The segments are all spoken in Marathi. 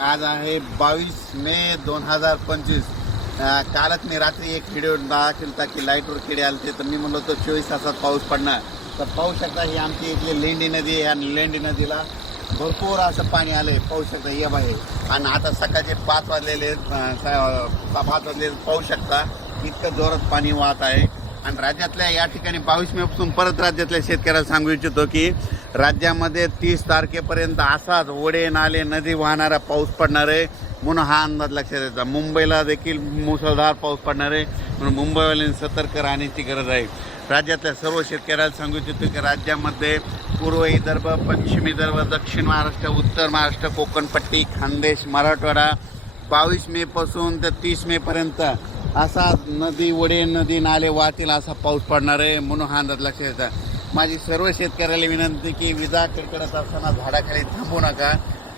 आज आहे 22 मे 2025। कालच मी रात्री एक व्हिडिओ दाखवला की लाईटवर किडे आले तर मी म्हणलो तो 24 तासात पाऊस पडणार। तर पाहू शकता ही आमची इथली लेंडी नदी आहे आणि लेंडी नदीला भरपूर असं पाणी आलंय, पाहू शकता ये बाहेर। आणि आता सकाळचे 5 वाजलेले 5 वाजलेले पाहू शकता इतकं जोरात पाणी वाहत आहे। आणि राज्यातल्या या ठिकाणी 22 मे पासून परत राज्यातल्या शेतकऱ्याला सांगू इच्छितो की राज्यामध्ये 30 तारखेपर्यंत असाच ओढे नाले नदी वाहणारा पाऊस पडणार आहे, म्हणून हा अंदाज लक्षात येतो। मुंबईला देखील मुसळधार पाऊस पडणार आहे, म्हणून मुंबईवाल्यांनी सतर्क राहण्याची गरज आहे। राज्यातल्या सर्व शेतकऱ्याला सांगू इच्छितो की राज्यामध्ये पूर्व विदर्भ, पश्चिम विदर्भ, दक्षिण महाराष्ट्र, उत्तर महाराष्ट्र, कोकणपट्टी, खानदेश, मराठवाडा 22 मे पासून तर 30 मे पर्यंत असा नदी ओढे नदी नाले वाहतील असा पाऊस पडणार आहे, म्हणून हा अंदाज लक्षात येतो। माझी सर्व शेतकऱ्याला विनंती की विजा कडकडत असताना झाडाखाली थांबू नका।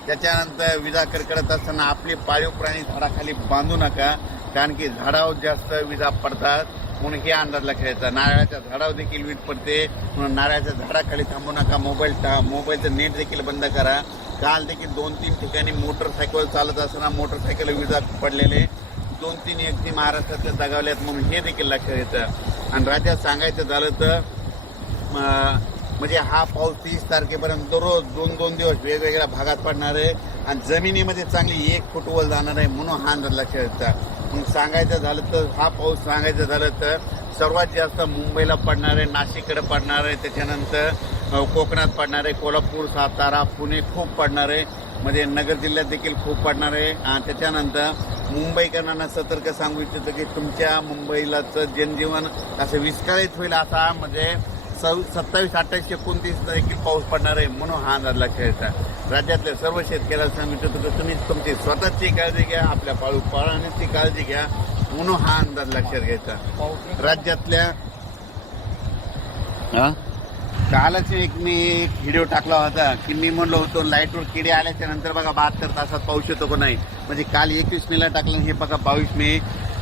त्याच्यानंतर विजा कडकडत असताना आपले पाळीव प्राणी झाडाखाली बांधू नका, कारण की झाडावर जास्त विजा पडतात, म्हणून हे अंदाज लक्षात येतं। नारळाच्या झाडावर देखील वीज पडते, म्हणून नारळाच्या झाडाखाली थांबू नका। मोबाईलचं नेट देखील बंद करा। काल देखील 2-3 ठिकाणी मोटरसायकल चालत असताना मोटरसायकल विजा पडलेले 2-3 व्यक्ती महाराष्ट्रातल्या दगावल्यात, म्हणून हे देखील लक्षात येतं। आणि राज्यात सांगायचं झालं तर म्हणजे हा पाऊस 30 तारखेपर्यंत दररोज 2-2 दिवस वेगवेगळ्या भागात पडणार आहे आणि जमिनीमध्ये चांगली 1 फूट वर जाणार आहे, म्हणून हा अंदाज लक्षात येतं। म्हणून सांगायचं झालं तर हा पाऊस सांगायचं झालं तर सर्वात जास्त मुंबईला पडणार आहे, नाशिककडे पडणार आहे, त्याच्यानंतर कोकणात पडणार आहे, कोल्हापूर, सातारा, पुणे खूप पडणार आहे, म्हणजे नगर जिल्ह्यात देखील खूप पडणार आहे। आणि त्याच्यानंतर मुंबईकरांना सतर्क सांगू इच्छितो की तुमच्या मुंबईलाचं जनजीवन असं विस्कळीत होईल असा म्हणजे 27, 28, 29 देखील पाऊस पडणार आहे, म्हणून हा अंदाज लक्षात येतात। राज्यातल्या सर्व शेतकऱ्याला सांगू इच्छितो की तुम्ही तुमची स्वतःची काळजी घ्या, आपल्या पाळण्याची काळजी घ्या, म्हणून हा अंदाज लक्षात घ्यायचा। राज्यातल्या कालच मी एक व्हिडिओ टाकला होता की मी म्हणलो होतो लाईटवर किडे आल्याच्या नंतर बघा 72 तासात पाऊस येतो का नाही, म्हणजे काल 21 मेला टाकलं, हे बघा 22 मे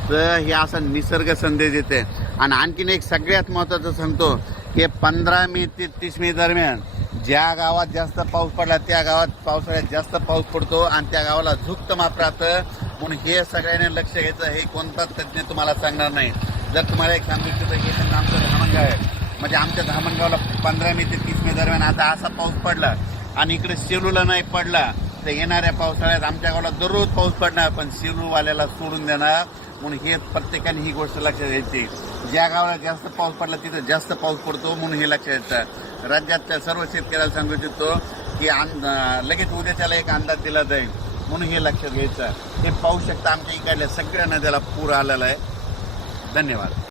तर हे असा निसर्ग संदेश देते। आणि आणखीन एक सगळ्यात महत्त्वाचं सांगतो की 15 मे ते 30 मे दरम्यान ज्या गावात जास्त पाऊस पडला त्या गावात पावसाळ्यात जास्त पाऊस पडतो आणि त्या गावाला झुकतं माप राहतं, म्हणून हे सगळ्यांनी लक्ष घ्यायचं। हे कोणताच तज्ज्ञ तुम्हाला सांगणार नाही। जर तुम्हाला एक सांगू इच्छितो हे पण आमचं धामणगाव आहे, म्हणजे आमच्या धामणगावला 15 मे ते 30 मे दरम्यान आता असा पाऊस पडला आणि इकडे सेलूला नाही पडला तर येणाऱ्या पावसाळ्यात आमच्या गावाला दररोज पाऊस पडणार, पण सेलूवाल्याला सोडून देणार, म्हणून हे प्रत्येकाने ही गोष्ट लक्षात घ्यायची। ज्या गावाला जास्त पाऊस पडला तिथं जास्त पाऊस पडतो, म्हणून हे लक्षात येतं। राज्यातल्या सर्व शेतकऱ्याला सांगू इच्छितो की लगेच उद्याच्याला एक अंदाज दिला जाईल, म्हणून हे लक्षात घ्यायचं। हे पाहू शकता आमच्या इकडल्या सगळ्या नद्याला पूर आलेला आहे। धन्यवाद।